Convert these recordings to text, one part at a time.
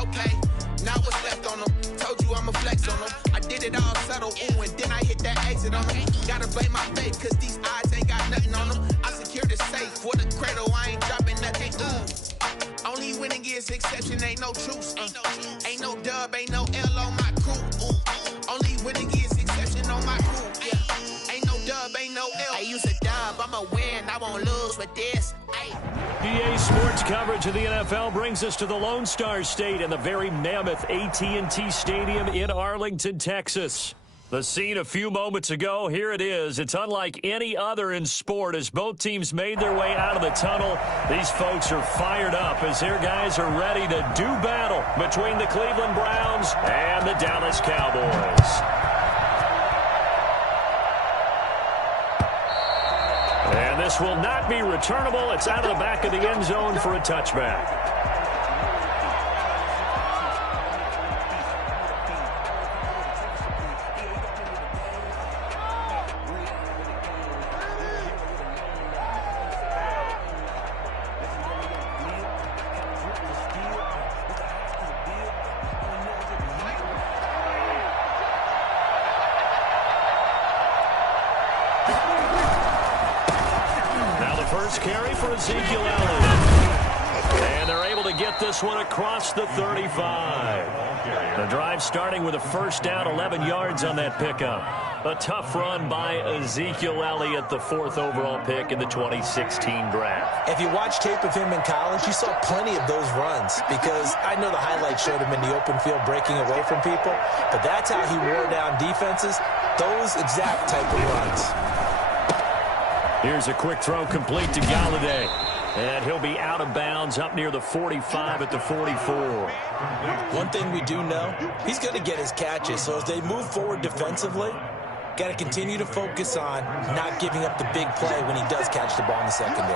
Okay, now what's left on them? Told you I'ma flex on them. I did it all subtle, ooh, and then I hit that exit on them. Gotta blame my faith, cause these odds ain't got nothing on them. I secured the safe for the cradle, I ain't dropping nothing, Only winning is exception, ain't no truce. Ain't no dub, ain't no L on my crew. Only winning is exception on my crew. Yeah. Ain't no dub, ain't no L. I use a dub, I'ma win, I won't lose with this. PA Sports coverage of the NFL brings us to the Lone Star State and the very mammoth AT&T Stadium in Arlington, Texas. The scene a few moments ago, here it is. It's unlike any other in sport as both teams made their way out of the tunnel. These folks are fired up as their guys are ready to do battle between the Cleveland Browns and the Dallas Cowboys. And this will not be returnable. It's out of the back of the end zone for a touchback. Carry for Ezekiel Elliott. And they're able to get this one across the 35. The drive starting with a first down, 11 yards on that pickup. A tough run by Ezekiel Elliott, the 4th overall pick in the 2016 draft. If you watch tape of him in college, you saw plenty of those runs because I know the highlights showed him in the open field breaking away from people, but that's how he wore down defenses, those exact type of runs. Here's a quick throw complete to Galladay. And he'll be out of bounds up near the 45 at the 44. One thing we do know, he's going to get his catches. So as they move forward defensively, got to continue to focus on not giving up the big play when he does catch the ball in the secondary.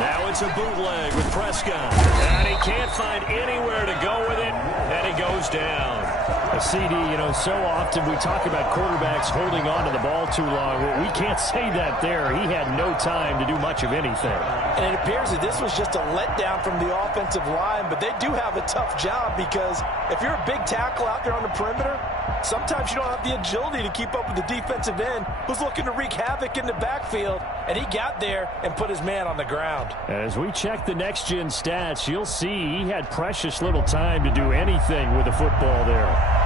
Now it's a bootleg with Prescott. And he can't find anywhere to go with it. And he goes down. A CD, so often we talk about quarterbacks holding on to the ball too long. Well, we can't say that there. He had no time to do much of anything. And it appears that this was just a letdown from the offensive line, but they do have a tough job because if you're a big tackle out there on the perimeter, sometimes you don't have the agility to keep up with the defensive end who's looking to wreak havoc in the backfield, and he got there and put his man on the ground. As we check the next-gen stats, you'll see he had precious little time to do anything with the football there.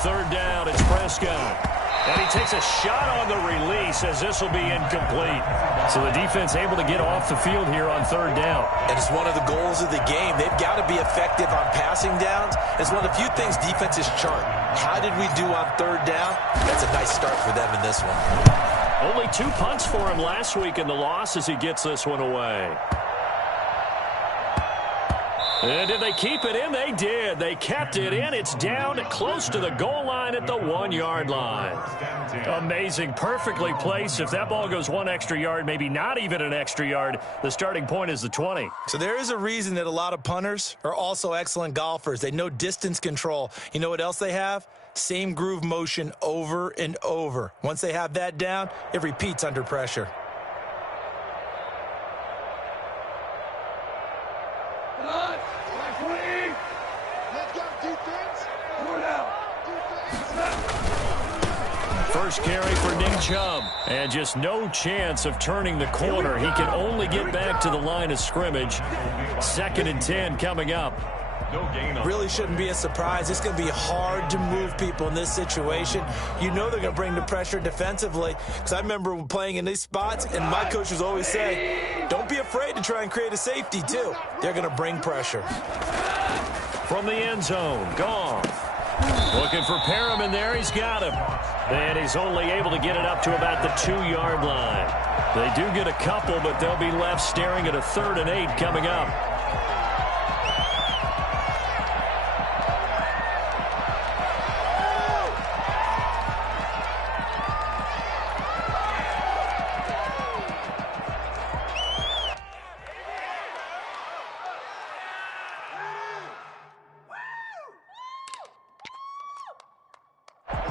Third down, it's Prescott. And he takes a shot on the release as this will be incomplete. So the defense able to get off the field here on third down. And it's one of the goals of the game. They've got to be effective on passing downs. It's one of the few things defenses chart. How did we do on third down? That's a nice start for them in this one. Only 2 punts for him last week in the loss as he gets this one away. And did they keep it in? They did. They kept it in. It's down close to the goal line at the 1-yard line. Amazing. Perfectly placed. If that ball goes 1 extra yard, maybe not even an extra yard, the starting point is the 20. So there is a reason that a lot of punters are also excellent golfers. They know distance control. You know what else they have? Same groove motion over and over. Once they have that down, it repeats under pressure. First carry for Nick Chubb. And just no chance of turning the corner. He can only get back to the line of scrimmage. 2nd and 10 coming up. Really shouldn't be a surprise. It's going to be hard to move people in this situation. You know they're going to bring the pressure defensively. Because I remember playing in these spots, and my coaches always say, don't be afraid to try and create a safety, too. They're going to bring pressure. From the end zone, Goff. Looking for Perriman there. He's got him. And he's only able to get it up to about the 2-yard line. They do get a couple, but they'll be left staring at a 3rd and 8 coming up.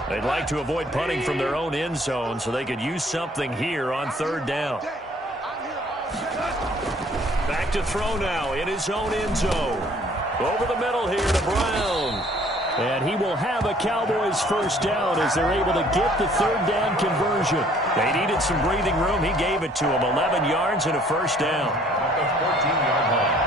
They'd like to avoid punting from their own end zone so they could use something here on third down. Back to throw now in his own end zone. Over the middle here to Brown. And he will have a Cowboys first down as they're able to get the third down conversion. They needed some breathing room. He gave it to them. 11 yards and a first down. At the 14-yard line.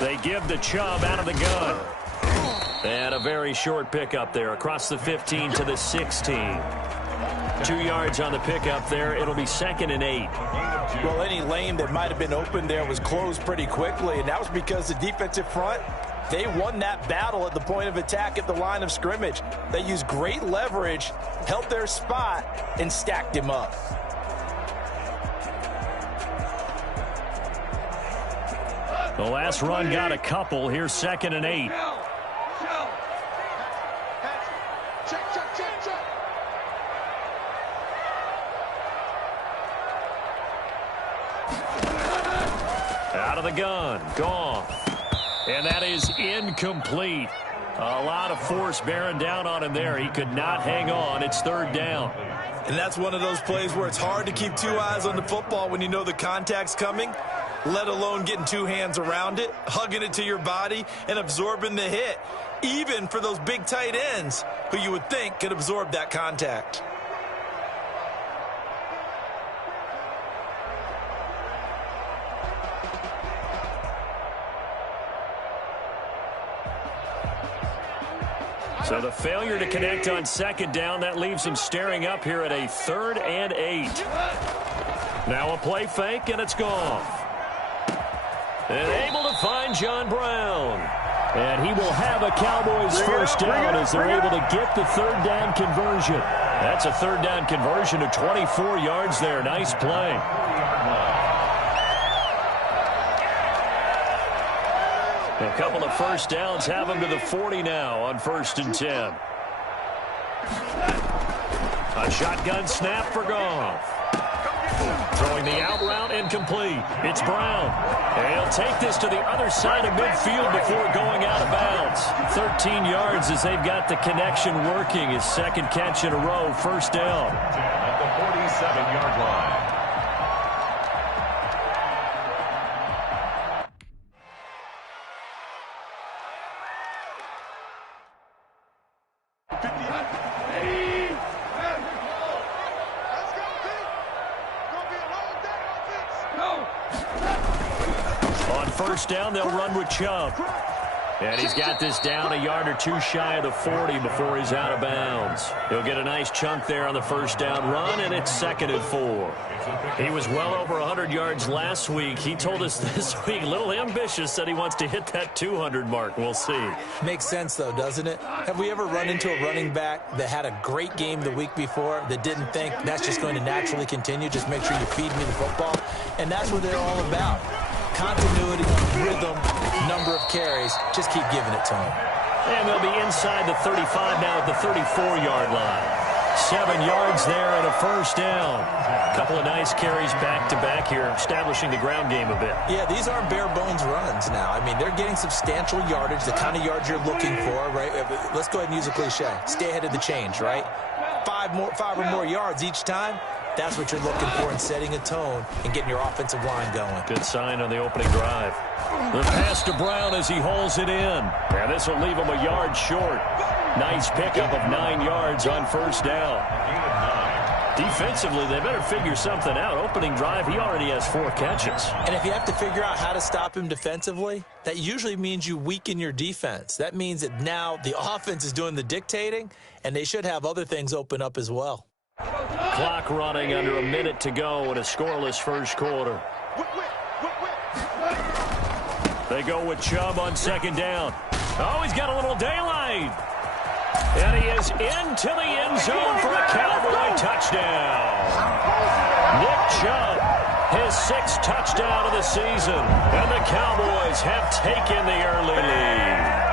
They give the Chubb out of the gun. And a very short pickup there across the 15 to the 16. 2 yards on the pickup there. It'll be 2nd and 8. Well, any lane that might have been open there was closed pretty quickly, and that was because the defensive front, they won that battle at the point of attack at the line of scrimmage. They used great leverage, held their spot, and stacked him up. The last run got a couple. Here's 2nd and 8. Out of the gun. Gone. And that is incomplete. A lot of force bearing down on him there. He could not hang on. It's 3rd down. And that's one of those plays where it's hard to keep 2 eyes on the football when you know the contact's coming, let alone getting 2 hands around it, hugging it to your body, and absorbing the hit, even for those big tight ends who you would think could absorb that contact. So the failure to connect on 2nd down, that leaves him staring up here at a 3rd and 8. Now a play fake, and it's gone. And able to find John Brown. And he will have a Cowboys first down as they're able to get the third down conversion. That's a 3rd down conversion of 24 yards there. Nice play. A couple of first downs have him to the 40 now on 1st and 10. A shotgun snap for Goff. Throwing the out route incomplete. It's Brown. And he'll take this to the other side of midfield before going out of bounds. 13 yards as they've got the connection working. His 2nd catch in a row, 1st down. At the 47-yard line. First down, they'll run with Chubb. And he's got this down a yard or 2 shy of the 40 before he's out of bounds. He'll get a nice chunk there on the first down run, and it's 2nd and 4. He was well over 100 yards last week. He told us this week, a little ambitious, that he wants to hit that 200 mark. We'll see. Makes sense, though, doesn't it? Have we ever run into a running back that had a great game the week before that didn't think that's just going to naturally continue? Just make sure you feed me the football. And that's what they're all about. Continuity, rhythm, number of carries. Just keep giving it to them. And they'll be inside the 35 now at the 34-yard line. 7 yards there and a first down. A couple of nice carries back-to-back here, establishing the ground game a bit. Yeah, these aren't bare-bones runs now. I mean, they're getting substantial yardage, the kind of yards you're looking for, right? Let's go ahead and use a cliche. Stay ahead of the change, right? 5 or more yards each time. That's what you're looking for in setting a tone and getting your offensive line going. Good sign on the opening drive. The pass to Brown as he hauls it in. And this will leave him a yard short. Nice pickup of 9 yards on first down. Defensively, they better figure something out. Opening drive, he already has 4 catches. And if you have to figure out how to stop him defensively, that usually means you weaken your defense. That means that now the offense is doing the dictating, and they should have other things open up as well. Clock running under a minute to go in a scoreless first quarter. They go with Chubb on 2nd down. Oh, he's got a little daylight. And he is into the end zone for a Cowboy touchdown. Nick Chubb, his 6th touchdown of the season. And the Cowboys have taken the early lead.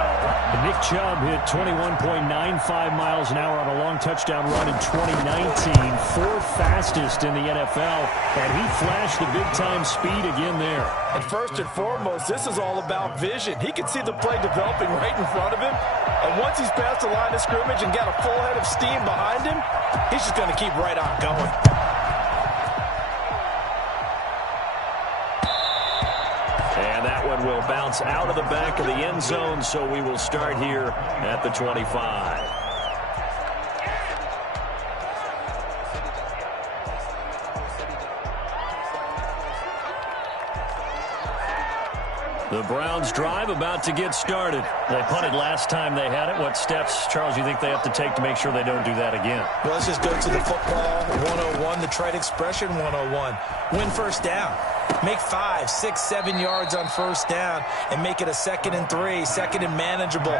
Nick Chubb hit 21.95 miles an hour on a long touchdown run in 2019, 4th fastest in the NFL, and he flashed the big-time speed again there. And first and foremost, this is all about vision. He can see the play developing right in front of him, and once he's past the line of scrimmage and got a full head of steam behind him, he's just going to keep right on going. And that one will bounce out of the back of the end zone, so we will start here at the 25. The Browns drive about to get started. They punted last time they had it. What steps, Charles, you think they have to take to make sure they don't do that again? Well, let's just go to the football 101, the trade expression 101. Win first down. Make 5, 6, 7 yards on first down and make it a 2nd and 3, 2nd and manageable.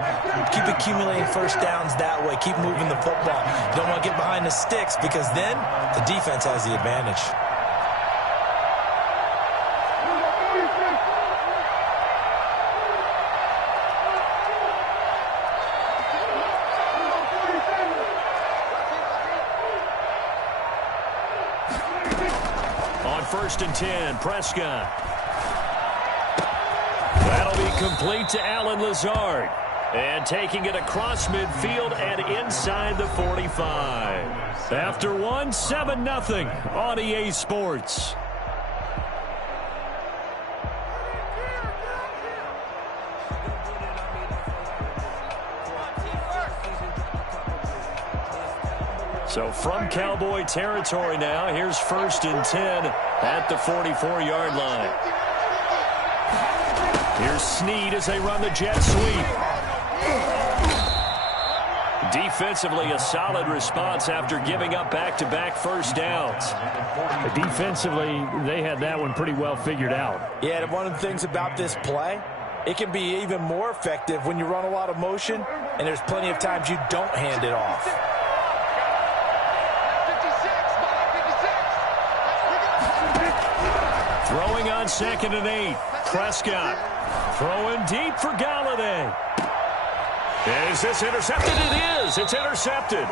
Keep accumulating first downs that way. Keep moving the football. You don't want to get behind the sticks because then the defense has the advantage. First and 10, Prescott. That'll be complete to Allen Lazard. And taking it across midfield and inside the 45. After one, 7-0 on EA Sports. So from Cowboy territory now, here's 1st and 10 at the 44-yard line. Here's Snead as they run the jet sweep. Defensively, a solid response after giving up back-to-back first downs. Defensively, they had that one pretty well figured out. Yeah, and one of the things about this play, it can be even more effective when you run a lot of motion, and there's plenty of times you don't hand it off. Throwing on 2nd and 8. Prescott throwing deep for Galladay. Is this intercepted? It is. It's intercepted.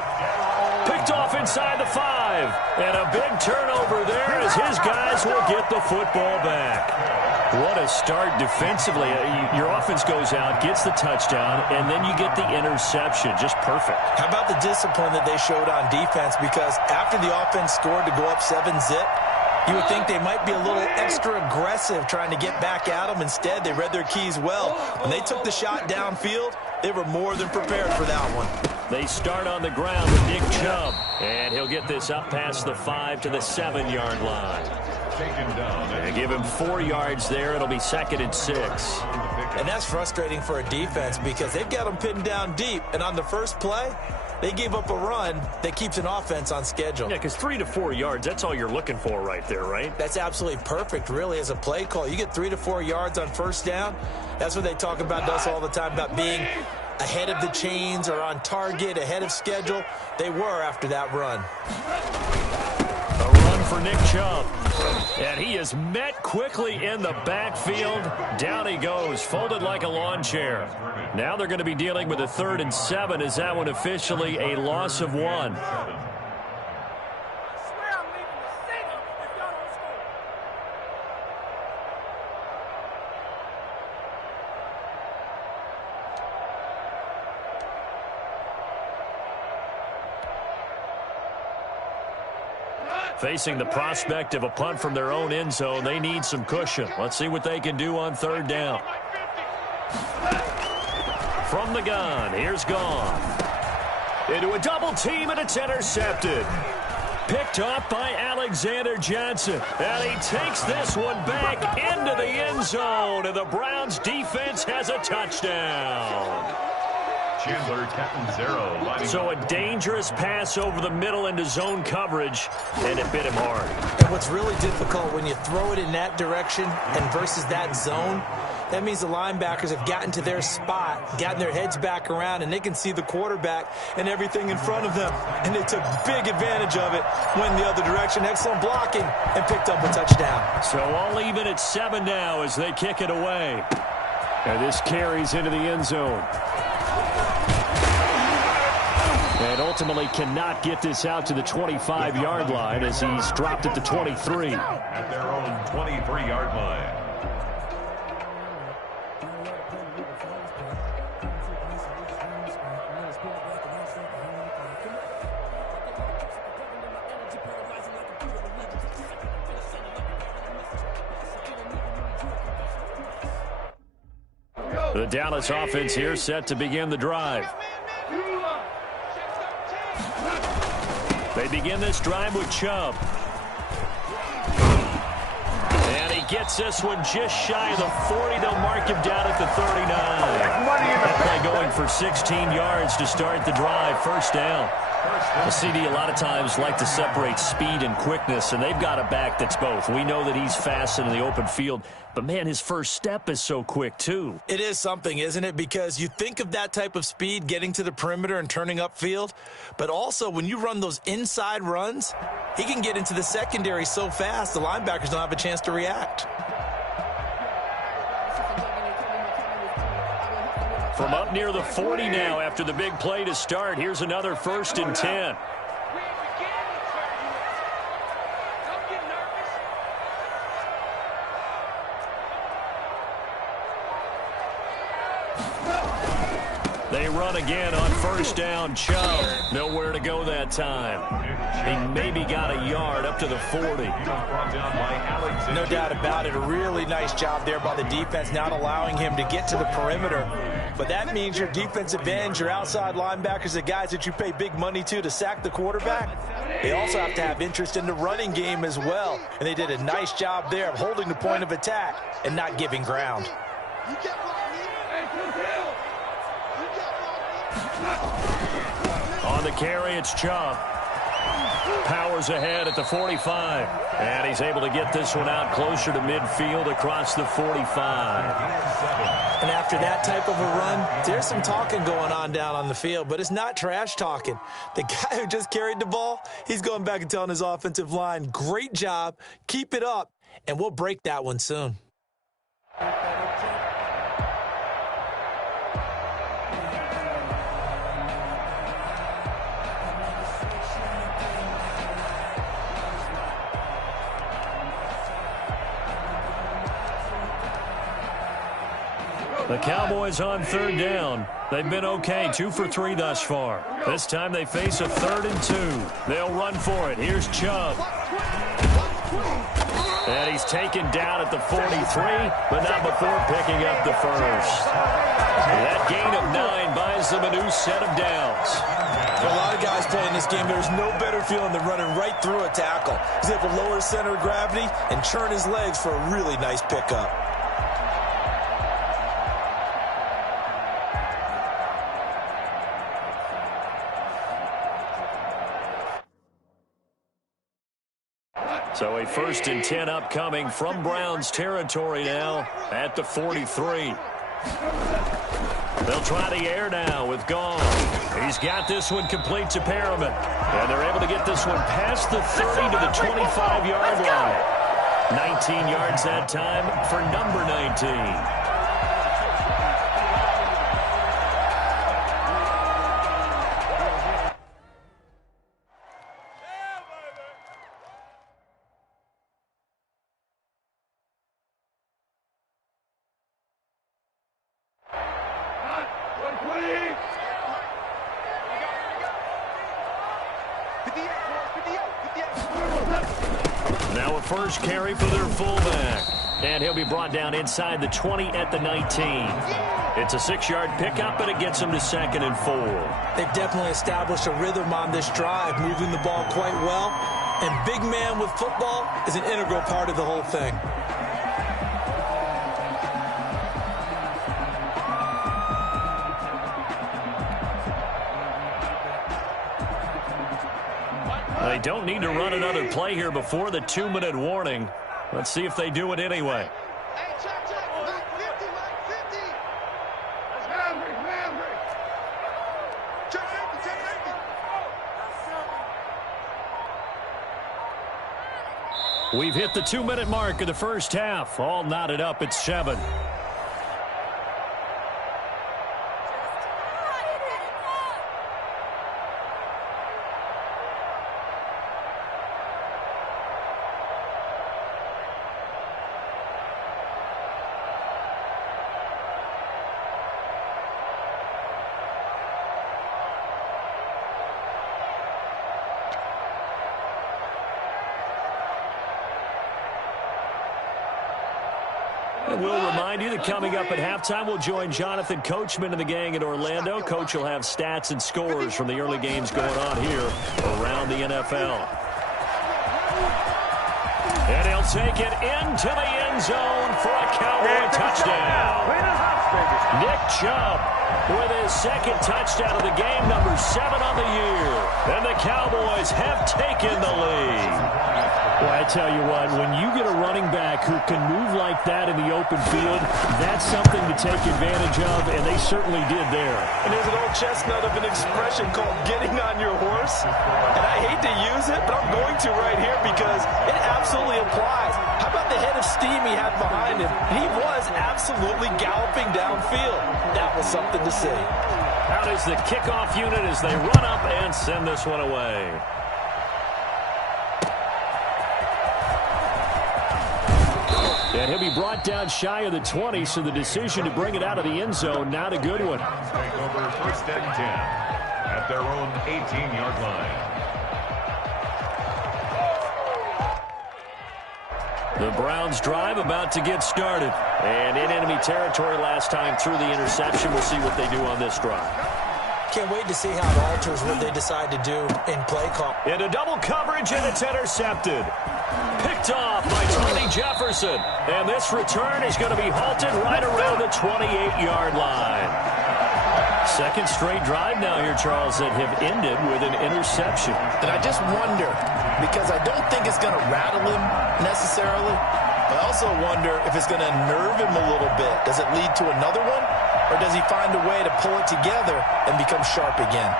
Picked off inside the 5. And a big turnover there as his guys will get the football back. What a start defensively. Your offense goes out, gets the touchdown, and then you get the interception. Just perfect. How about the discipline that they showed on defense? Because after the offense scored to go up 7-zip, you would think they might be a little extra aggressive trying to get back at them. Instead, they read their keys well. When they took the shot downfield, they were more than prepared for that one. They start on the ground with Nick Chubb. And he'll get this up past the 5 to the 7-yard line. They give him 4 yards there. It'll be 2nd and 6. And that's frustrating for a defense because they've got them pinned down deep. And on the first play, they gave up a run that keeps an offense on schedule. Yeah, because 3 to 4 yards, that's all you're looking for right there, right? That's absolutely perfect, really, as a play call. You get 3 to 4 yards on first down. That's what they talk about us all the time, about being ahead of the chains or on target, ahead of schedule. They were after that run. A run for Nick Chubb. And he is met quickly in the backfield. Down he goes, folded like a lawn chair. Now they're going to be dealing with a 3rd and 7. Is that one officially a loss of 1? Facing the prospect of a punt from their own end zone, they need some cushion. Let's see what they can do on 3rd down. From the gun, here's Goff. Into a double team, and it's intercepted. Picked off by Alexander Johnson. And he takes this one back into the end zone, and the Browns defense has a touchdown. Chandler Catanzaro. So a dangerous pass over the middle into zone coverage, and it bit him hard. And what's really difficult when you throw it in that direction and versus that zone That means the linebackers have gotten to their spot, gotten their heads back around, and they can see the quarterback and everything in front of them. And they took big advantage of it, went the other direction, excellent blocking, and picked up a touchdown. So all even at 7 now as they kick it away. And this carries into the end zone. And ultimately cannot get this out to the 25-yard line as he's dropped at the 23. At their own 23-yard line. The Dallas offense here set to begin the drive. They begin this drive with Chubb. And he gets this one just shy of the 40. They'll mark him down at the 39. That play going for 16 yards to start the drive. First down. The CD a lot of times like to separate speed and quickness, and they've got a back that's both. We know that he's fast in the open field, but, man, his first step is so quick, too. It is something, isn't it? Because you think of that type of speed getting to the perimeter and turning upfield, but also when you run those inside runs, he can get into the secondary so fast the linebackers don't have a chance to react. From up near the 40 now after the big play to start, here's another 1st and 10. They run again on first down. Chubb, nowhere to go that time. He maybe got a yard up to the 40. No doubt about it. A really nice job there by the defense, not allowing him to get to the perimeter. But that means your defensive ends, your outside linebackers, the guys that you pay big money to sack the quarterback, they also have to have interest in the running game as well. And they did a nice job there of holding the point of attack and not giving ground. On the carry, it's Chubb. Powers ahead at the 45. And he's able to get this one out closer to midfield across the 45. And after that type of a run, there's some talking going on down on the field, but it's not trash talking. The guy who just carried the ball, he's going back and telling his offensive line, great job, keep it up, and we'll break that one soon. The Cowboys on 3rd down. They've been okay, 2 for 3 thus far. This time they face a 3rd and 2. They'll run for it. Here's Chubb. And he's taken down at the 43, but not before picking up the first. That gain of 9 buys them a new set of downs. For a lot of guys playing this game, there's no better feeling than running right through a tackle. He's able to lower his center of gravity and churn his legs for a really nice pickup. So a 1st and 10 upcoming from Browns territory now at the 43. They'll try the air now with Gall. He's got this one complete to Perriman. And they're able to get this one past the 30 to the 25-yard line. 19 yards that time for number 19. Now a first carry for their fullback. And he'll be brought down inside the 20 at the 19. It's a 6-yard pickup, but it gets him to 2nd and 4. They've definitely established a rhythm on this drive, moving the ball quite well. And big man with football is an integral part of the whole thing. They don't need to run another play here before the 2-minute warning. Let's see if they do it anyway. We've hit the 2-minute mark of the first half. All knotted up at 7. We'll remind you that coming up at halftime, we'll join Jonathan Coachman and the gang in Orlando. Coach will have stats and scores from the early games going on here around the NFL. And he'll take it into the end zone for a Cowboy touchdown. Nick Chubb with his second touchdown of the game, number 7 on the year. And the Cowboys have taken the lead. Well, I tell you what, when you get a running back who can move like that in the open field, that's something to take advantage of, and they certainly did there. And there's an old chestnut of an expression called getting on your horse. And I hate to use it, but I'm going to right here because it absolutely applies. How about the head of steam he had behind him? He was absolutely galloping downfield. That was something to see. Out is the kickoff unit as they run up and send this one away. And he'll be brought down shy of the 20, so the decision to bring it out of the end zone, not a good one. Take over first and 10 at their own 18-yard line. The Browns drive about to get started. And in enemy territory last time through the interception. We'll see what they do on this drive. Can't wait to see how it alters what they decide to do in play call. Into double coverage, and it's intercepted. Picked off by Tony Jefferson. And this return is going to be halted right around the 28-yard line. Second straight drive now here, Charles, that have ended with an interception. And I just wonder, because I don't think it's going to rattle him necessarily, but I also wonder if it's going to nerve him a little bit. Does it lead to another one? Or does he find a way to pull it together and become sharp again?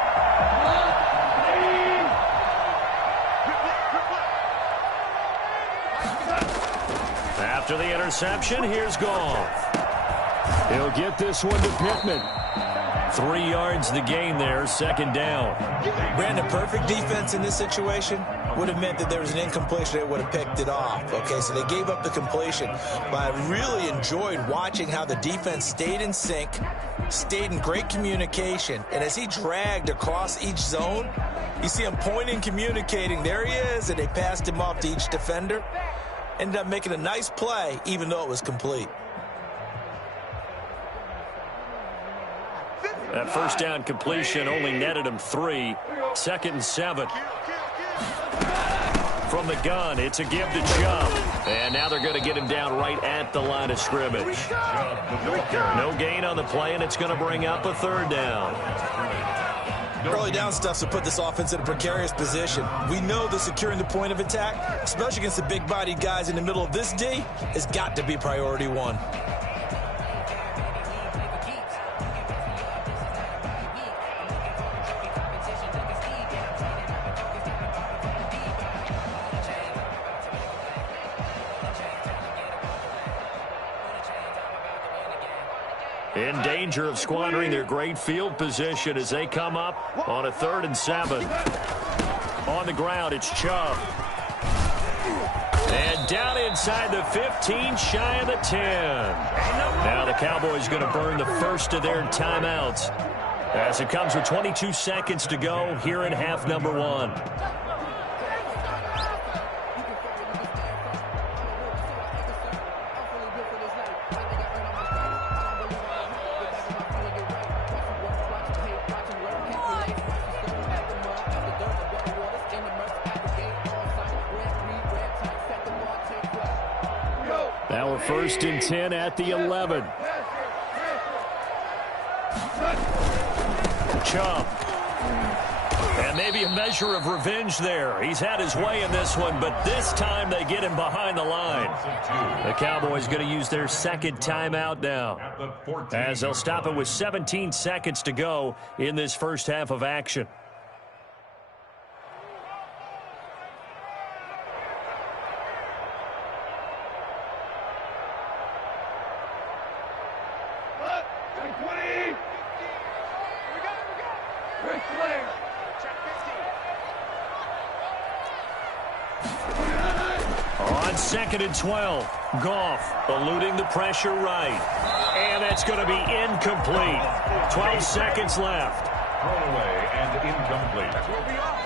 After the interception, here's Goff. He'll get this one to Pittman. 3 yards the gain there, second down. Brandon, perfect defense in this situation would have meant that there was an incompletion that would have picked it off. Okay, so they gave up the completion. But I really enjoyed watching how the defense stayed in sync, stayed in great communication. And as he dragged across each zone, you see him pointing, communicating. There he is, and they passed him off to each defender. Ended up making a nice play, even though it was complete. That first down completion only netted him 3. Second and 7. From the gun, it's a give to Chubb. And now they're going to get him down right at the line of scrimmage. No gain on the play, and it's going to bring up a third down. Early down stuff to put this offense in a precarious position. We know that securing the point of attack, especially against the big-bodied guys in the middle of this D, has got to be priority one. In danger of squandering their great field position as they come up on a 3rd and 7. On the ground, it's Chubb. And down inside the 15, shy of the 10. Now the Cowboys going to burn the first of their timeouts as it comes with 22 seconds to go here in half number 1. Now we're 1st and 10 at the 11. Chubb. And maybe a measure of revenge there. He's had his way in this one, but this time they get him behind the line. The Cowboys going to use their second timeout now, as they'll stop it with 17 seconds to go in this first half of action. On 2nd and 12, Goff eluding the pressure right. And that's going to be incomplete. 12 seconds left. Thrown away and incomplete. That's where we are.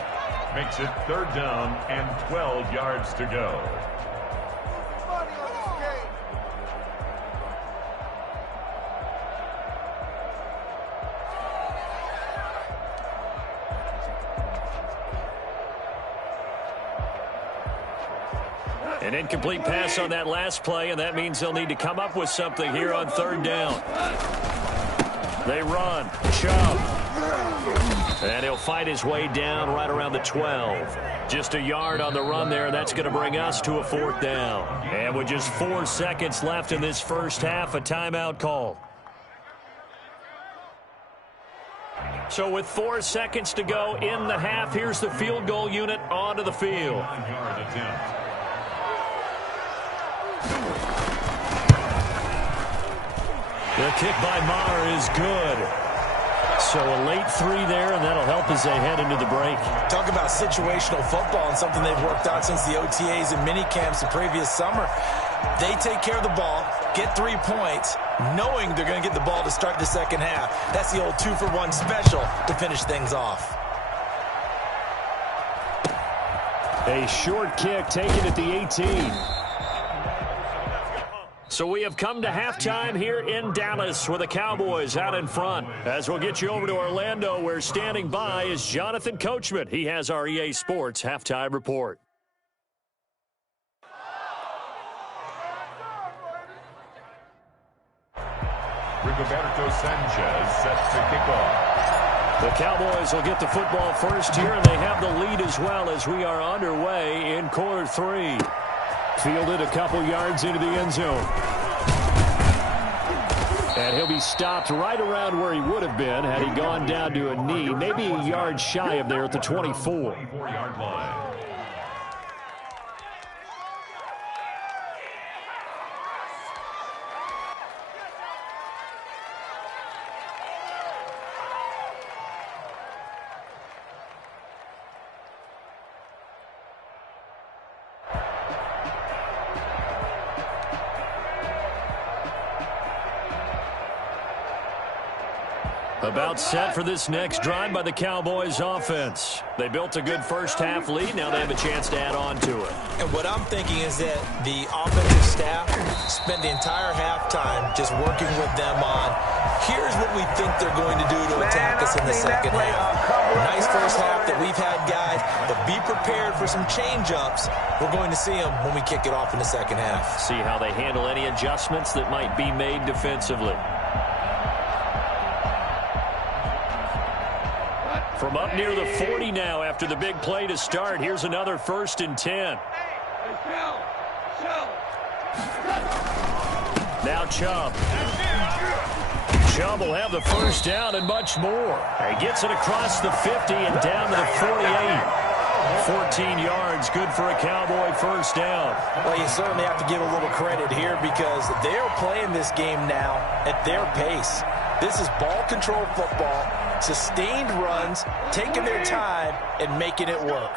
Makes it 3rd down and 12 yards to go. An incomplete pass on that last play, and that means they'll need to come up with something here on 3rd down. They run. Chubb. And he'll fight his way down right around the 12. Just a yard on the run there. That's going to bring us to a 4th down. And with just 4 seconds left in this first half, a timeout call. So with 4 seconds to go in the half, here's the field goal unit onto the field. 1-yard attempt. The kick by Maher is good. So a late 3 there, and that'll help as they head into the break. Talk about situational football and something they've worked out since the OTAs and mini camps the previous summer. They take care of the ball, get 3 points, knowing they're going to get the ball to start the second half. That's the old 2-for-1 special to finish things off. A short kick taken at the 18. So we have come to halftime here in Dallas with the Cowboys out in front. As we'll get you over to Orlando, where standing by is Jonathan Coachman. He has our EA Sports halftime report. Rigoberto Sanchez sets the kickoff. The Cowboys will get the football first here, and they have the lead as well as we are underway in quarter 3. Fielded a couple yards into the end zone. And he'll be stopped right around where he would have been had he gone down to a knee, maybe a yard shy of there at the 24. 24-yard line. About set for this next drive by the Cowboys offense. They built a good first half lead. Now they have a chance to add on to it. And what I'm thinking is that the offensive staff spent the entire halftime just working with them on, here's what we think they're going to do to attack us in the second half. Nice first half that we've had, guys, but be prepared for some change-ups. We're going to see them when we kick it off in the second half. See how they handle any adjustments that might be made defensively. From up near the 40 now after the big play to start. Here's another 1st and 10. Now Chubb. Chubb will have the first down and much more. He gets it across the 50 and down to the 48. 14 yards, good for a Cowboy first down. Well, you certainly have to give a little credit here because they're playing this game now at their pace. This is ball control football, sustained runs, taking their time, and making it work.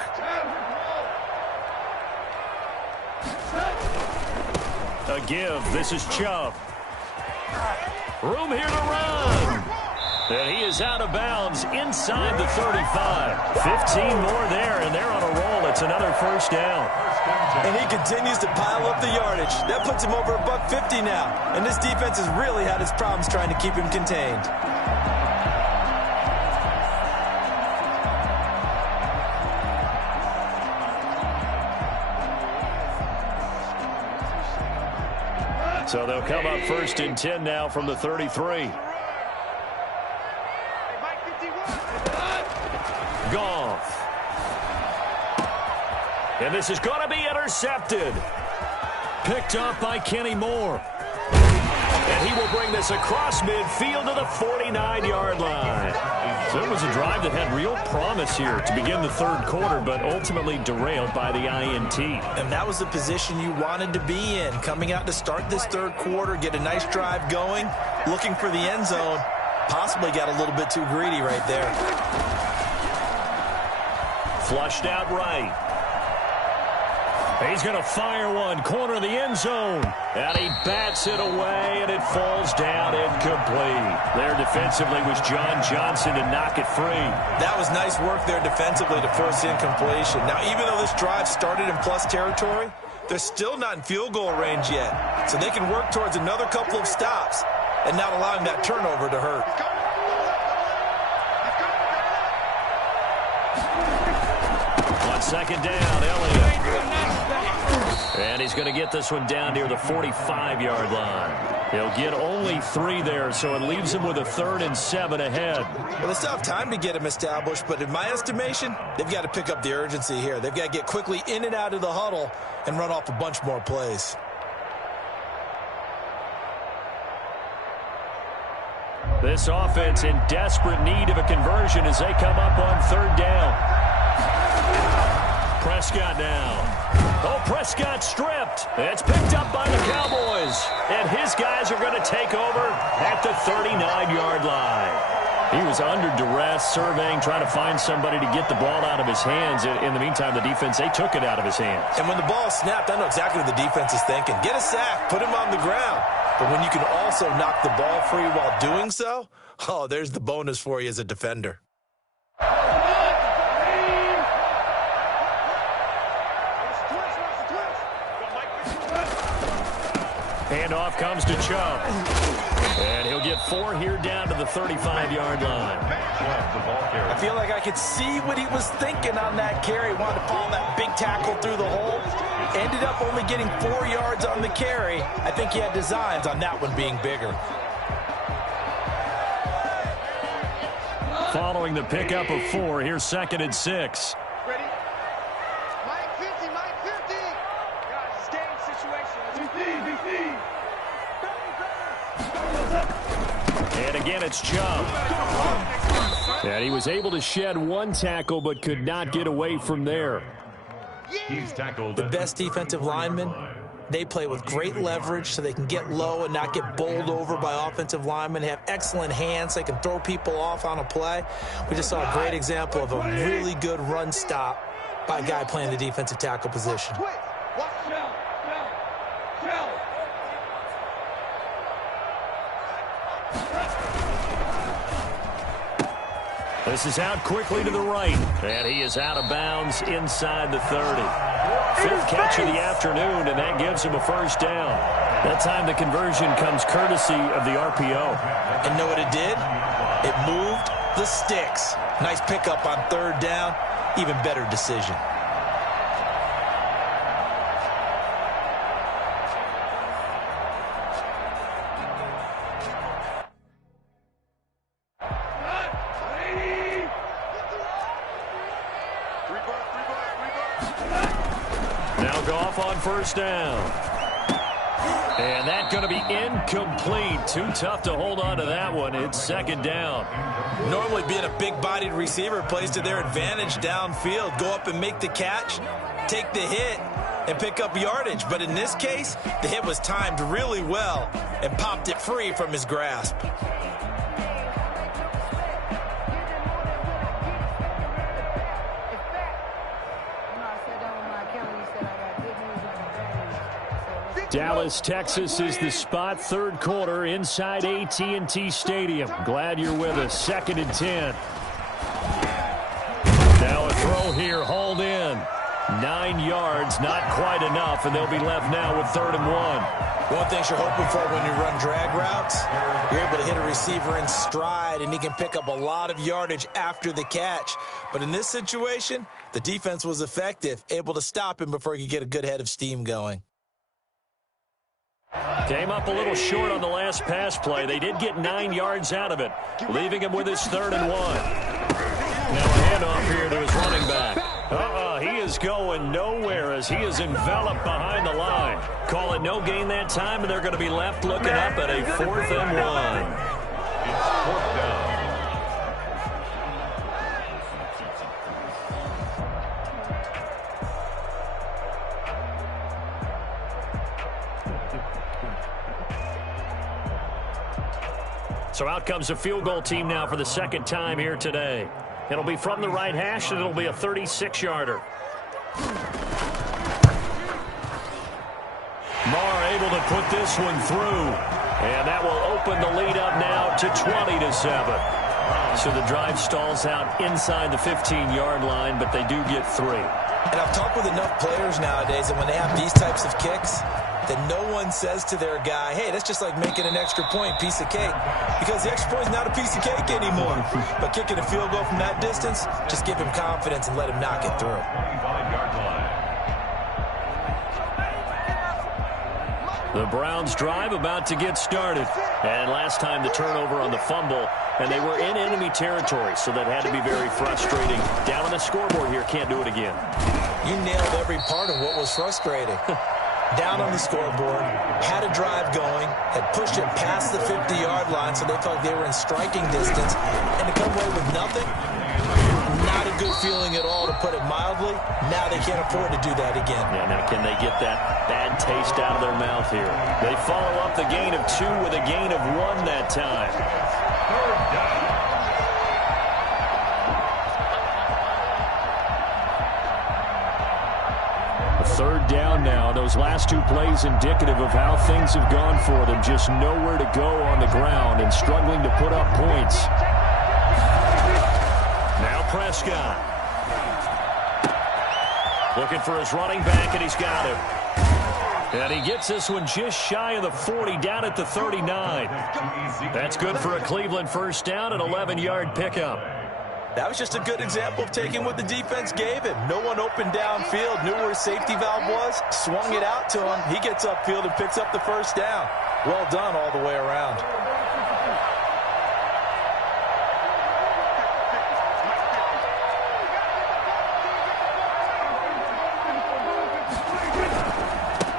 A give. This is Chubb. Room here to run. And he is out of bounds inside the 35. 15 more there, and they're on a roll. It's another first down. And he continues to pile up the yardage. That puts him over $150 now. And this defense has really had its problems trying to keep him contained. So they'll come up 1st and 10 now from the 33. Goff. And this is going to be intercepted. Picked off by Kenny Moore. And he will bring this across midfield to the 49-yard line. So it was a drive that had real promise here to begin the 3rd quarter, but ultimately derailed by the INT. And that was the position you wanted to be in, coming out to start this 3rd quarter, get a nice drive going, looking for the end zone. Possibly got a little bit too greedy right there. Flushed out right. He's going to fire one, corner of the end zone. And he bats it away, and it falls down incomplete. There defensively was John Johnson to knock it free. That was nice work there defensively to force incompletion. Now, even though this drive started in plus territory, they're still not in field goal range yet. So they can work towards another couple of stops and not allowing that turnover to hurt. On second down, Elliott. And he's going to get this one down near the 45-yard line. He'll get only 3 there, so it leaves him with a 3rd and 7 ahead. Well, they still have time to get him established, but in my estimation, they've got to pick up the urgency here. They've got to get quickly in and out of the huddle and run off a bunch more plays. This offense in desperate need of a conversion as they come up on 3rd down. Prescott now. Oh, Prescott stripped. It's picked up by the Cowboys. And his guys are going to take over at the 39-yard line. He was under duress, surveying, trying to find somebody to get the ball out of his hands. In the meantime, the defense, they took it out of his hands. And when the ball snapped, I know exactly what the defense is thinking. Get a sack, put him on the ground. But when you can also knock the ball free while doing so, oh, there's the bonus for you as a defender. Handoff comes to Chubb. And he'll get 4 here down to the 35-yard line. I feel like I could see what he was thinking on that carry. Wanted to follow that big tackle through the hole. Ended up only getting 4 yards on the carry. I think he had designs on that one being bigger. Following the pickup of 4, here's 2nd and 6. Ready? Mike 50, Mike 50. Guys, it's game situation. And again, it's Chubb. And he was able to shed 1 tackle, but could not get away from there. He's tackled. The best defensive linemen, they play with great leverage so they can get low and not get bowled over by offensive linemen. They have excellent hands. They can throw people off on a play. We just saw a great example of a really good run stop by a guy playing the defensive tackle position. This is out quickly to the right. And he is out of bounds inside the 30. 5th catch of the afternoon, and that gives him a 1st down. That time the conversion comes courtesy of the RPO. And know what it did? It moved the sticks. Nice pickup on 3rd down. Even better decision. Now Goff on 1st down. And that's going to be incomplete. Too tough to hold on to that one. It's 2nd down. Normally being a big-bodied receiver plays to their advantage downfield. Go up and make the catch, take the hit, and pick up yardage. But in this case, the hit was timed really well and popped it free from his grasp. Dallas, Texas is the spot. 3rd quarter inside AT&T Stadium. Glad you're with us. 2nd and 10. Now a throw here, hauled in. 9 yards, not quite enough, and they'll be left now with 3rd and 1. One thing you're hoping for when you run drag routes, you're able to hit a receiver in stride, and he can pick up a lot of yardage after the catch. But in this situation, the defense was effective, able to stop him before he could get a good head of steam going. Came up a little short on the last pass play. They did get 9 yards out of it, leaving him with his 3rd and 1. Now a handoff here to his running back. He is going nowhere as he is enveloped behind the line. Call it no gain that time, and they're going to be left looking up at a 4th and 1. It's 4th down. So out comes a field goal team now for the 2nd time here today. It'll be from the right hash, and it'll be a 36-yarder. to put this one through. And that will open the lead up now to 20-7. So the drive stalls out inside the 15-yard line, but they do get 3. And I've talked with enough players nowadays that when they have these types of kicks, that no one says to their guy, hey, that's just like making an extra point, piece of cake. Because the extra point is not a piece of cake anymore. But kicking a field goal from that distance, just give him confidence and let him knock it through. 25-yard line. The Browns drive about to get started. And last time the turnover on the fumble, and they were in enemy territory, so that had to be very frustrating. Down on the scoreboard here, can't do it again. You nailed every part of what was frustrating. Down on the scoreboard, had a drive going, had pushed it past the 50-yard line so they felt like they were in striking distance, and to come away with nothing, not a good feeling at all, to put it mildly. Now they can't afford to do that again. Yeah, now can they get that bad taste out of their mouth here? They follow up the gain of 2 with a gain of 1 that time. Third down. Third down now. Those last 2 plays indicative of how things have gone for them. Just nowhere to go on the ground and struggling to put up points. Now Prescott. Looking for his running back, and he's got him. And he gets this one just shy of the 40, down at the 39. That's good for a Cleveland first down, an 11-yard pickup. That was just a good example of taking what the defense gave him. No one opened downfield, knew where his safety valve was, swung it out to him. He gets upfield and picks up the first down. Well done all the way around.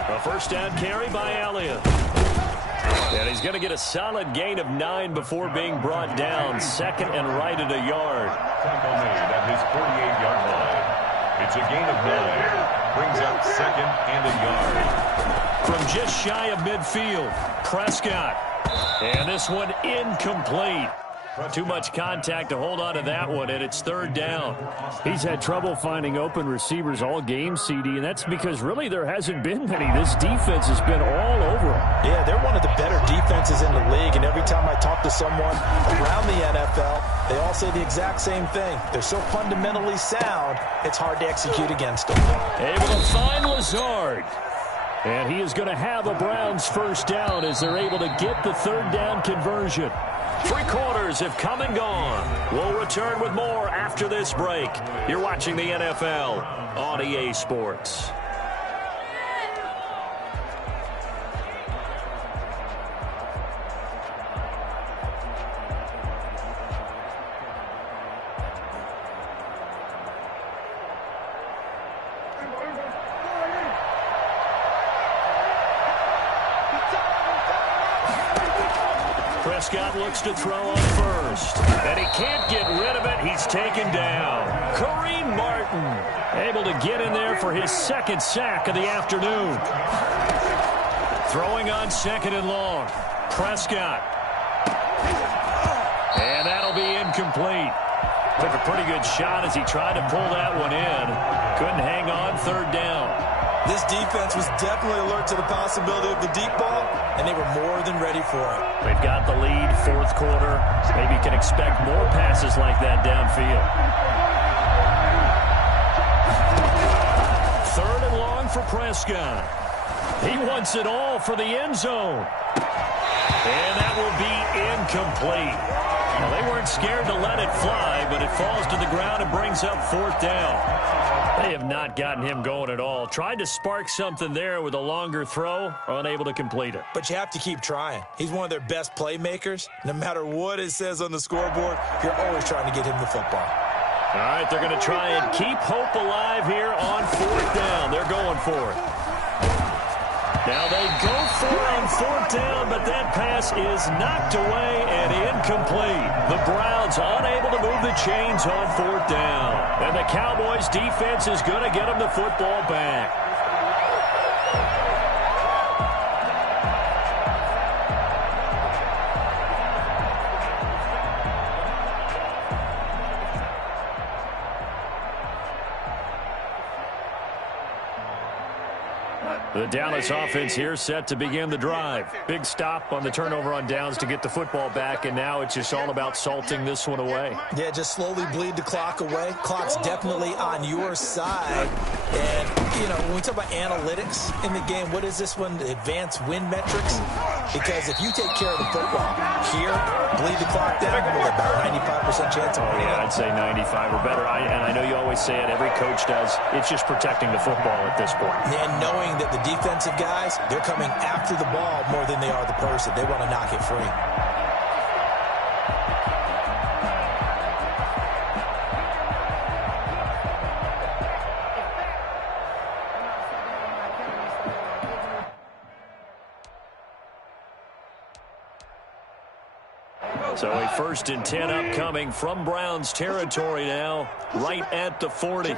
A first down carry by Elliott. And he's going to get a solid gain of 9 before being brought down. Second and right at a yard. Tackle made at his 48-yard line. It's a gain of 9. Brings up second and a yard. From just shy of midfield, Prescott. And this one incomplete. Too much contact to hold on to that one, and it's third down. He's had trouble finding open receivers all game, CD, and that's because really there hasn't been many. This defense has been all over him. Yeah, they're one of the better defenses in the league, and every time I talk to someone around the NFL, they all say the exact same thing. They're so fundamentally sound, it's hard to execute against them. Able to find Lazard. And he is going to have a Browns first down as they're able to get the third down conversion. 3 quarters have come and gone. We'll return with more after this break. You're watching the NFL on EA Sports. Prescott looks to throw on first. And he can't get rid of it. He's taken down. Kareem Martin able to get in there for his second sack of the afternoon. Throwing on second and long. Prescott. And that'll be incomplete. Took a pretty good shot as he tried to pull that one in. Couldn't hang on third down. This defense was definitely alert to the possibility of the deep ball, and they were more than ready for it. They've got the lead, fourth quarter. Maybe you can expect more passes like that downfield. Third and long for Prescott. He wants it all for the end zone. And that will be incomplete. Well, they weren't scared to let it fly, but it falls to the ground and brings up fourth down. They have not gotten him going at all. Tried to spark something there with a longer throw, unable to complete it. But you have to keep trying. He's one of their best playmakers. No matter what it says on the scoreboard, you're always trying to get him the football. All right, they're going to try and keep hope alive here on fourth down. They're going for it. Now they go for it on fourth down, but that pass is knocked away and incomplete. The Browns unable to move the chains on fourth down. And the Cowboys defense is going to get them the football back. The Dallas offense here set to begin the drive. Big stop on the turnover on downs to get the football back, and now it's just all about salting this one away. Yeah, just slowly bleed the clock away. Clock's definitely on your side. And, you know, when we talk about analytics in the game, what is this one? The advanced win metrics? Because if you take care of the football here, bleed the clock down, with about 95% chance of winning. Yeah, I'd say 95 or better. And I know you always say it, every coach does. It's just protecting the football at this point. And knowing that the defensive guys, they're coming after the ball more than they are the person. They want to knock it free. So a 1st and 10 upcoming from Browns territory now, right at the 40.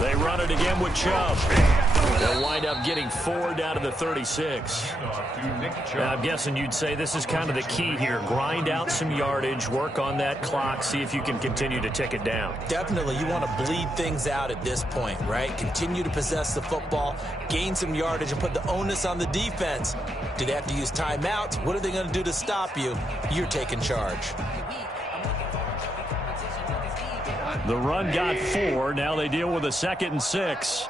They run it again with Chubb. They'll wind up getting 4 down to the 36. Now, I'm guessing you'd say this is kind of the key here. Grind out some yardage, work on that clock, see if you can continue to tick it down. Definitely. You want to bleed things out at this point, right? Continue to possess the football, gain some yardage, and put the onus on the defense. Do they have to use timeouts? What are they going to do to stop you? You're taking charge. The run got 4. Now they deal with a 2nd and 6.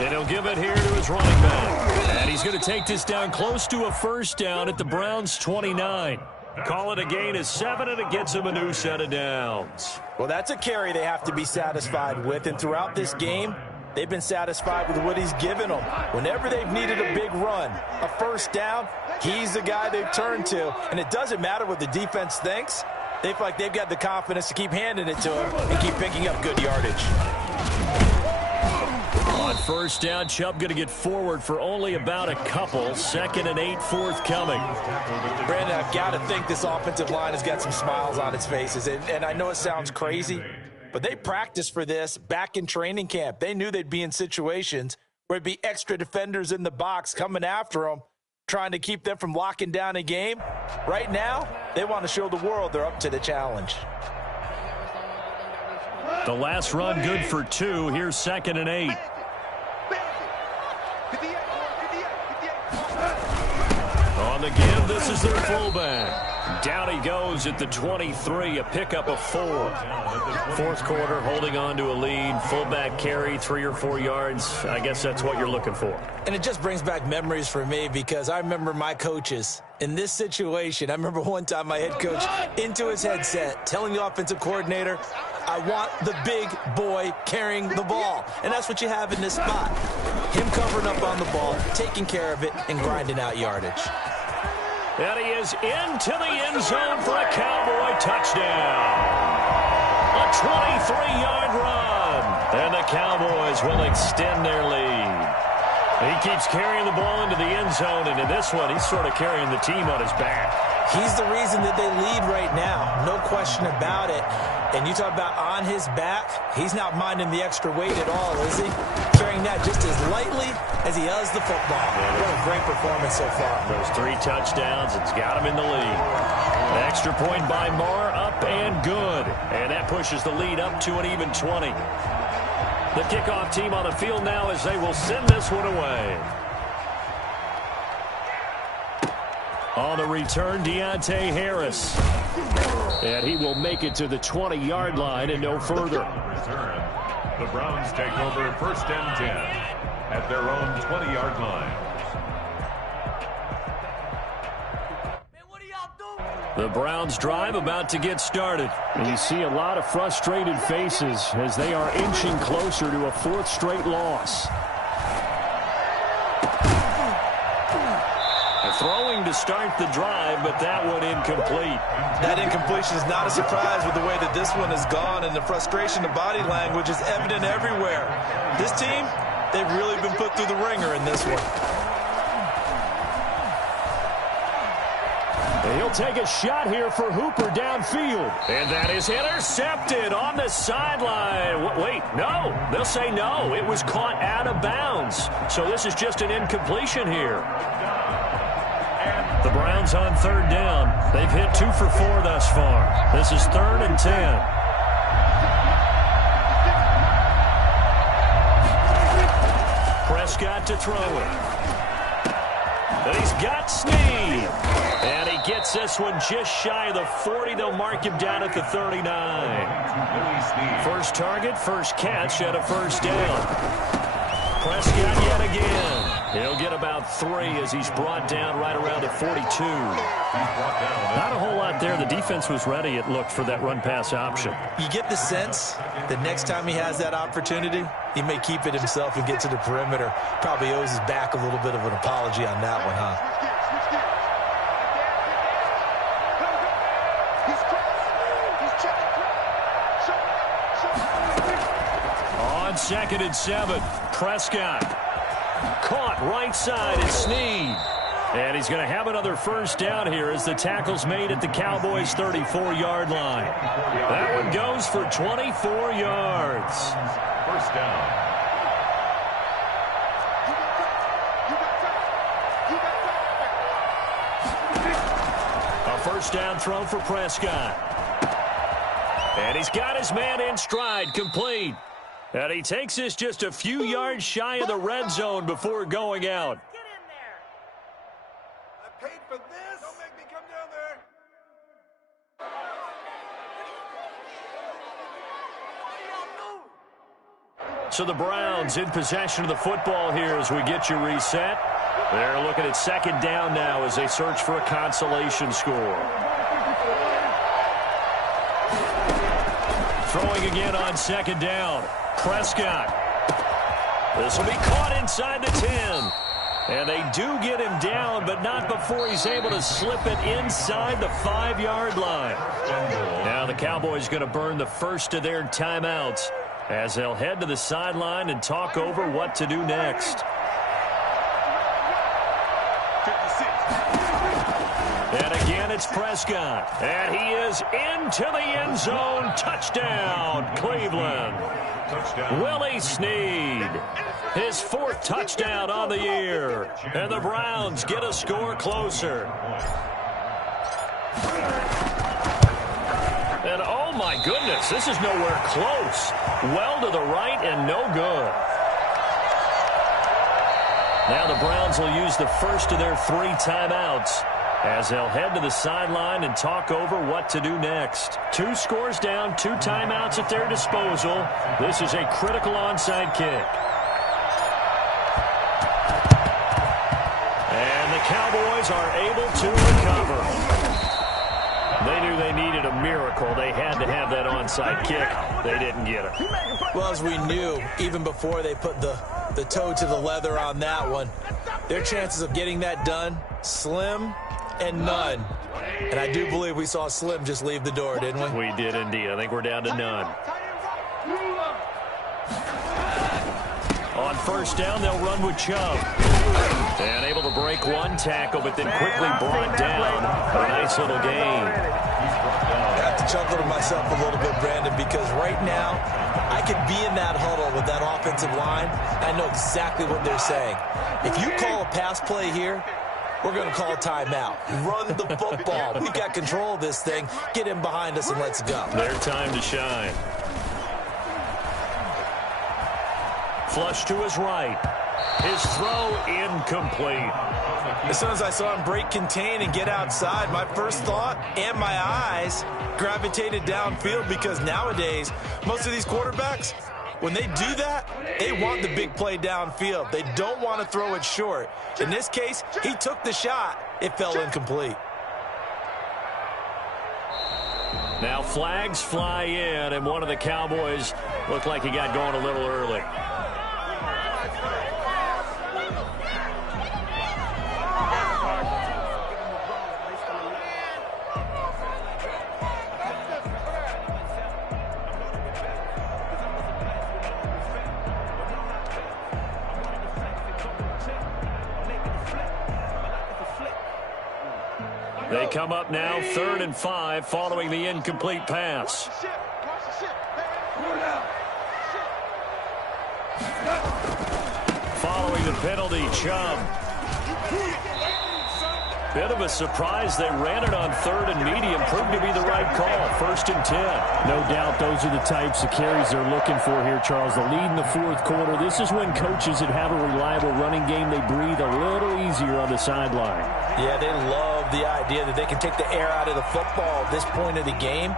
And he'll give it here to his running back. And he's going to take this down close to a 1st down at the Browns' 29. Call it a gain of 7, and it gets him a new set of downs. Well, that's a carry they have to be satisfied with. And throughout this game, they've been satisfied with what he's given them. Whenever they've needed a big run, a 1st down, he's the guy they've turned to. And it doesn't matter what the defense thinks. They feel like they've got the confidence to keep handing it to him and keep picking up good yardage. On 1st down, Chubb going to get forward for only about a couple. 2nd and 8 forthcoming. Brandon, I've got to think this offensive line has got some smiles on its faces. And I know it sounds crazy, but they practiced for this back in training camp. They knew they'd be in situations where it'd be extra defenders in the box coming after them, trying to keep them from locking down a game. Right now, they want to show the world they're up to the challenge. The last run good for 2. Here's 2nd and 8. On the give, this is their fullback. Down he goes at the 23, a pickup of 4. 4th quarter, holding on to a lead. Fullback carry, 3 or 4 yards. I guess that's what you're looking for. And it just brings back memories for me because I remember my coaches in this situation. I remember one time my head coach into his headset telling the offensive coordinator, I want the big boy carrying the ball. And that's what you have in this spot. Him covering up on the ball, taking care of it, and grinding out yardage. And he is into the end zone for a Cowboy touchdown. A 23-yard run. And the Cowboys will extend their lead. He keeps carrying the ball into the end zone, and in this one, he's sort of carrying the team on his back. He's the reason that they lead right now. No question about it. And you talk about on his back, he's not minding the extra weight at all, is he? Carrying that just as lightly as he does the football. What a great performance so far. Those 3 touchdowns, it's got him in the lead. An extra point by Marr, up and good. And that pushes the lead up to an even 20. The kickoff team on the field now as they will send this one away. On the return, Deontay Harris. And he will make it to the 20-yard line and no further. The Browns take over 1st and 10 at their own 20-yard line. The Browns drive about to get started. And you see a lot of frustrated faces as they are inching closer to a 4th straight loss. Throwing to start the drive, but that one incomplete. That incompletion is not a surprise with the way that this one has gone, and the frustration of body language is evident everywhere. This team, they've really been put through the ringer in this one. And he'll take a shot here for Hooper downfield. And that is intercepted on the sideline. Wait, no. They'll say no. It was caught out of bounds. So this is just an incompletion here. The Browns on 3rd down. They've hit 2 for 4 thus far. This is 3rd and 10. Prescott to throw it. And he's got Snead. And he gets this one just shy of the 40. They'll mark him down at the 39. First target, first catch at a first down. Prescott yet again. He'll get about 3 as he's brought down right around the 42. Not a whole lot there. The defense was ready, it looked, for that run-pass option. You get the sense that next time he has that opportunity, he may keep it himself and get to the perimeter. Probably owes his back a little bit of an apology on that one, huh? On 2nd and 7, Prescott caught right side. It's Snead. And he's going to have another first down here as the tackle's made at the Cowboys' 34-yard line. That one goes for 24 yards. First down. A first down throw for Prescott. And he's got his man in stride, complete. And he takes this just a few yards shy of the red zone before going out. Get in there. I paid for this. Don't make me come down there. So the Browns in possession of the football here as we get you reset. They're looking at 2nd down now as they search for a consolation score. Throwing again on 2nd down. Prescott. This will be caught inside the 10. And they do get him down, but not before he's able to slip it inside the 5-yard line. Now the Cowboys going to burn the first of their timeouts as they'll head to the sideline and talk over what to do next. And again, it's Prescott. And he is into the end zone. Touchdown, Cleveland. Willie Snead. His 4th touchdown on the year. And the Browns get a score closer. And oh my goodness, this is nowhere close. Well to the right and no good. Now the Browns will use the first of their 3 timeouts as they'll head to the sideline and talk over what to do next. 2 scores down, 2 timeouts at their disposal. This is a critical onside kick. And the Cowboys are able to recover. They knew they needed a miracle. They had to have that onside kick. They didn't get it. Well, as we knew, even before they put the toe to the leather on that one, their chances of getting that done, slim and none. And I do believe we saw Slim just leave the door, didn't we? We did indeed. I think we're down to none. On first down, they'll run with Chubb. And able to break one tackle, but then quickly brought down. A nice little gain. I have to chuckle to myself a little bit, Brandon, because right now I could be in that huddle with that offensive line. I know exactly what they're saying. If you call a pass play here, we're going to call a timeout. Run the football. We got control of this thing. Get him behind us and let's go. Their time to shine. Flush to his right. His throw incomplete. As soon as I saw him break contain and get outside, my first thought and my eyes gravitated downfield, because nowadays, most of these quarterbacks, when they do that, they want the big play downfield. They don't want to throw it short. In this case, he took the shot. It fell incomplete. Now flags fly in, and one of the Cowboys looked like he got going a little early. They come up now, 3rd and 5, following the incomplete pass. Following the penalty, Chubb. Bit of a surprise. They ran it on 3rd and medium. Proved to be the right call. 1st and 10. No doubt those are the types of carries they're looking for here, Charles. The lead in the 4th quarter. This is when coaches that have a reliable running game, they breathe a little easier on the sideline. Yeah, they love the idea that they can take the air out of the football at this point of the game.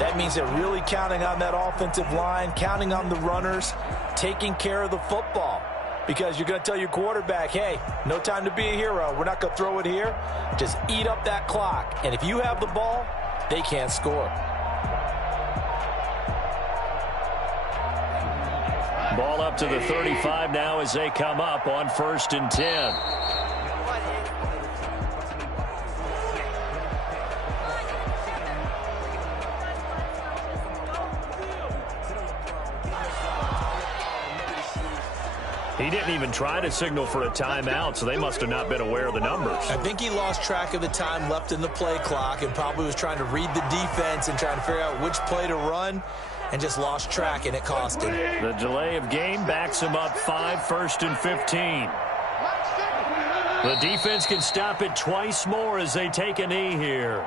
That means they're really counting on that offensive line, counting on the runners, taking care of the football. Because you're going to tell your quarterback, hey, no time to be a hero. We're not going to throw it here. Just eat up that clock. And if you have the ball, they can't score. Ball up to the 35 now as they come up on 1st and 10. He didn't even try to signal for a timeout, so they must have not been aware of the numbers. I think he lost track of the time left in the play clock and probably was trying to read the defense and trying to figure out which play to run and just lost track, and it cost him. The delay of game backs him up 5, 1st and 15. The defense can stop it twice more as they take a knee here.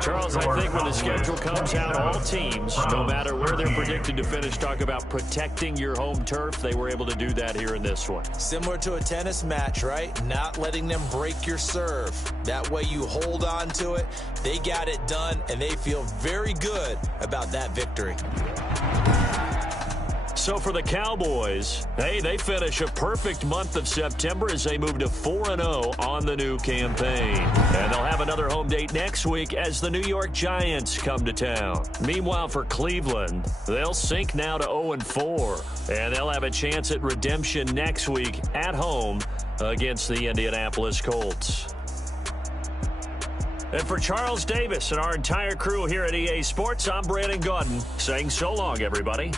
Charles, I think when the schedule comes out, all teams, no matter where they're predicted to finish, talk about protecting your home turf. They were able to do that here in this one. Similar to a tennis match, right? Not letting them break your serve. That way you hold on to it. They got it done, and they feel very good about that victory. So for the Cowboys, hey, they finish a perfect month of September as they move to 4-0 on the new campaign. And they'll have another home date next week as the New York Giants come to town. Meanwhile, for Cleveland, they'll sink now to 0-4. And they'll have a chance at redemption next week at home against the Indianapolis Colts. And for Charles Davis and our entire crew here at EA Sports, I'm Brandon Gaudin saying so long, everybody.